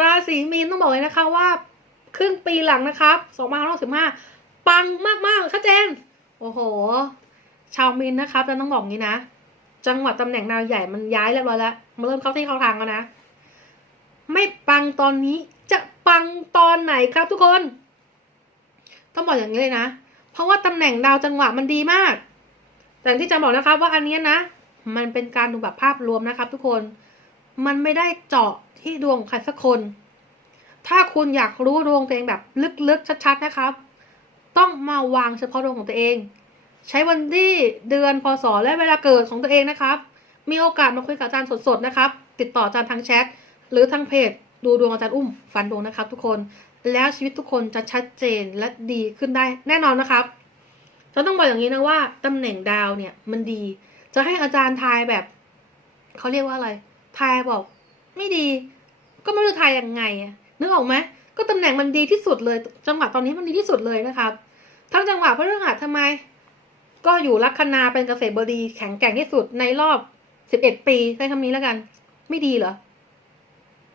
ราศีมีนต้องบอกเลยนะคะว่า ครึ่งปีหลังนะครับ2565ปังมากๆชัดเจน โอ้โห ชาวมีนนะครับจะต้องบอกงี้นะ จังหวัดตำแหน่งดาวใหญ่มันย้ายเรียบร้อยแล้วมาเริ่มเข้าที่เข้าทางแล้วนะ ไม่ปังตอนนี้จะปังตอนไหนครับทุกคน ต้องบอกอย่างนี้เลยนะ เพราะว่าตำแหน่งดาวจังหวะมันดีมาก แต่ที่จะบอกนะครับว่าอันนี้นะ มันเป็นการดูแบบภาพรวมนะครับ ทุกคน มันไม่ได้เจาะที่ดวงใครสักคน ถ้าคุณอยากรู้ดวงตัวเองแบบลึกๆชัดๆนะครับ ต้องมาวางเฉพาะดวงของตัวเอง ใช้วันที่เดือนพศและเวลาเกิดของตัวเองนะครับ มีโอกาสมาคุยกับอาจารย์สดๆนะครับ ติดต่ออาจารย์ทางแชทหรือทางเพจดูดวงอาจารย์อุ้มฟันดวงนะครับ ทุกคนแล้วชีวิตทุกคนจะชัดเจนและดีขึ้นได้แน่นอนนะครับจะต้องบอกอย่างนี้นะว่าตำแหน่งดาวเนี่ยมันดี จะให้อาจารย์ทายแบบเขาเรียกว่าอะไร ทายบอก ไม่ดี ก็ไม่รู้ทายยังไงนึกออกไหมก็ตำแหน่งมันดีที่สุดเลย จังหวะตอนนี้มันดีที่สุดเลยนะครับ ทั้งจังหวะพระฤหัสทำไม ก็อยู่ลัคนาเป็นเกษตรบดีแข็งแกร่งที่สุดในรอบสิบเอ็ดปีใช้คำนี้แล้วกัน ไม่ดีเหรอ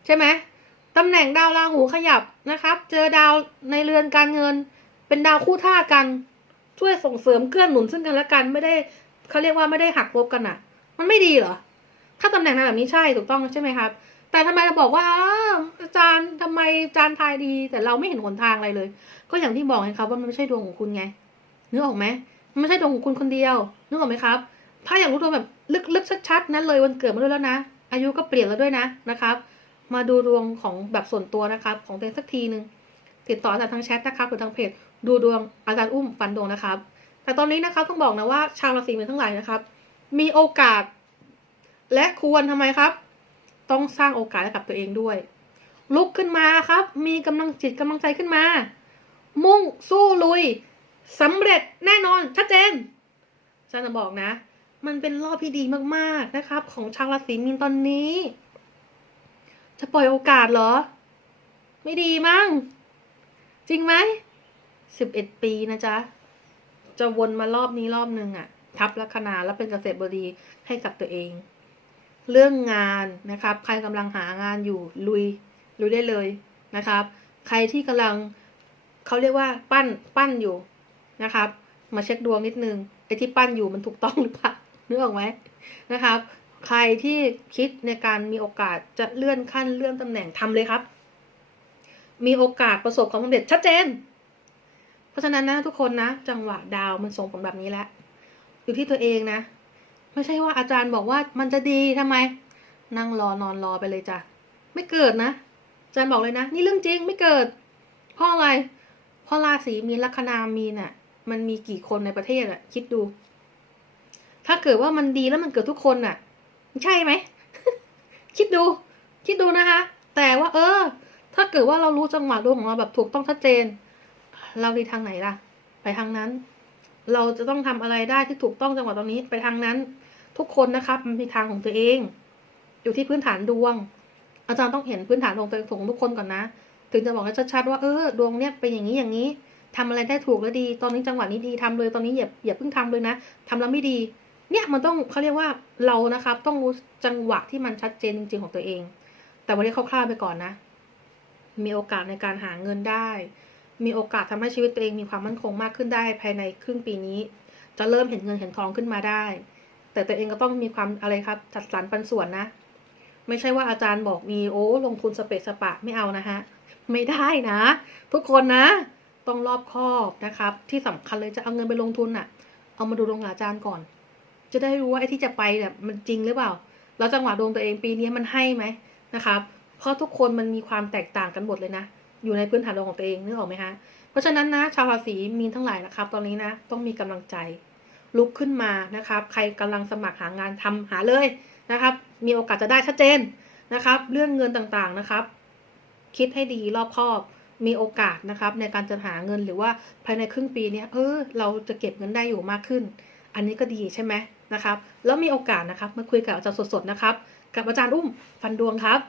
ใช่ไหมตำแหน่งดาวราหูขยับนะครับ เจอดาวในเรือนการเงิน เป็นดาวคู่ท่ากัน ช่วยส่งเสริมเกื้อหนุนซึ่งกันและกันไม่ได้เขาเรียกว่าไม่ได้หักลบกันอะ มันไม่ดีเหรอ ถ้าตำแหน่งนั้นแบบนี้ใช่ถูกต้องใช่ไหมครับ แต่ทำไมเราบอกว่าอาจารย์ทำไมอาจารย์ทายดี แต่เราไม่เห็นหนทางอะไรเลย ก็อย่างที่บอกไงครับว่ามันไม่ใช่ดวงของคุณไงนึกออกไหมมันไม่ใช่ดวงของคุณคนเดียวนึกออกไหมครับถ้าอยากรู้ดวงแบบลึกๆชัดๆนั้นเลยวันเกิดมาด้วยแล้วนะ อายุก็เปลี่ยนแล้วด้วยนะนะครับ มาดูดวงของแบบส่วนตัวนะครับ ของตัวเองสักทีหนึ่งติดต่ออาจารย์ทางแชทนะครับหรือทางเพจดูดวงอาจารย์อุ้มฟันดวงนะครับ แต่ตอนนี้นะครับต้องบอกนะว่าชาวราศีเมษทั้งหลายนะครับ มีโอกาส และควรทำไมครับ ต้องสร้างโอกาสให้กับตัวเองด้วย ลุกขึ้นมาครับ มีกำลังจิตกำลังใจขึ้นมา มุ่งสู้ลุยสำเร็จแน่นอนชัดเจนอาจารย์จะบอกนะ มันเป็นรอบที่ดีมากๆนะครับ ของชาวราศีมีนตอนนี้ จะปล่อยโอกาสเหรอ ไม่ดีมั้งจริงไหมสิบเอ็ดปีนะจ๊ะ จะวนมารอบนี้รอบนึงอะ ทับลัคนาแล้วเป็นเกษตรบดีให้กับตัวเอง เรื่องงานนะครับ ใครกำลังหางานอยู่ลุยลุยได้เลยนะครับ ใครที่กำลังเขาเรียกว่าปั้นปั้นอยู่นะครับ มาเช็คดวงนิดนึงไอ้ที่ปั้นอยู่มันถูกต้องหรือเปล่านึกออกไหมนะครับ ใครที่คิดในการมีโอกาสจะเลื่อนขั้นเลื่อนตำแหน่งทำเลยครับ มีโอกาสประสบความสำเร็จชัดเจน เพราะฉะนั้นนะทุกคนนะ จังหวะดาวมันส่งผลแบบนี้แล้วอยู่ที่ตัวเองนะ ไม่ใช่ว่าอาจารย์บอกว่ามันจะดีทำไม นั่งรอนอนรอไปเลยจ้ะไม่เกิดนะอาจารย์บอกเลยนะ นี่เรื่องจริงไม่เกิด เพราะอะไร เพราะราศีมีนลัคนามีนอะมันมีกี่คนในประเทศอะคิดดู ถ้าเกิดว่ามันดีแล้วมันเกิดทุกคนอะใช่ไหมคิดดู คิดดูนะคะ แต่ว่า เออ ถ้าเกิดว่าเรารู้จังหวะดวงของเราแบบถูกต้องชัดเจน เราดีทางไหนล่ะ ไปทางนั้น เราจะต้องทำอะไรได้ที่ถูกต้องจังหวะตรงนี้ไปทางนั้น ทุกคนนะครับมันมีทางของตัวเอง อยู่ที่พื้นฐานดวง อาจารย์ต้องเห็นพื้นฐานดวงตัวเองของทุกคนก่อนนะ ถึงจะบอกให้ชัดๆว่าเออดวงเนี้ยเป็นอย่างนี้อย่างนี้ทำอะไรได้ถูกแล้วดี ตอนนี้จังหวะนี้ดีทำเลยตอนนี้อย่าอย่าเพิ่งทำเลยนะทำแล้วไม่ดี เนี่ยมันต้องเขาเรียกว่าเรานะครับ ต้องรู้จังหวะที่มันชัดเจนจริง ๆของตัวเอง แต่วันนี้คร่าวๆไปก่อนนะ มีโอกาสในการหาเงินได้ มีโอกาสทำให้ชีวิตตัวเองมีความมั่นคงมากขึ้นได้ภายในครึ่งปีนี้ จะเริ่มเห็นเงินเห็นทองขึ้นมาได้ แต่ตัวเองก็ต้องมีความอะไรครับจัดสรรปันส่วนนะ ไม่ใช่ว่าอาจารย์บอกมีโอ้ลงทุนสเปะสปะไม่เอานะฮะไม่ได้นะ ทุกคนนะ ต้องรอบคอบนะครับ ที่สำคัญเลยจะเอาเงินไปลงทุนน่ะ เอามาดูดวงกับอาจารย์ก่อน จะได้รู้ว่าไอ้ที่จะไปเนี่ยมันจริงหรือเปล่า แล้วจังหวะดวงตัวเองปีนี้มันให้ไหมนะครับเพราะทุกคนมันมีความแตกต่างกันหมดเลยนะ อยู่ในพื้นฐานดวงของตัวเองนึกออกไหมฮะเพราะฉะนั้นนะชาวราศีมีนทั้งหลายนะครับ ตอนนี้นะต้องมีกำลังใจ ลุกขึ้นมานะครับ ใครกำลังสมัครหางานทำหาเลยนะครับ มีโอกาสจะได้ชัดเจนนะครับ เรื่องเงินต่างๆนะครับ คิดให้ดีรอบคอบมีโอกาสนะครับ ในการจะหาเงินหรือว่าภายในครึ่งปีเนี้ยเออเราจะเก็บเงินได้อยู่มากขึ้น อันนี้ก็ดีใช่ไหมนะครับ แล้วมีโอกาสนะครับมาคุยกับอาจารย์สดๆนะครับ กับอาจารย์อุ้มฟันดวงครับ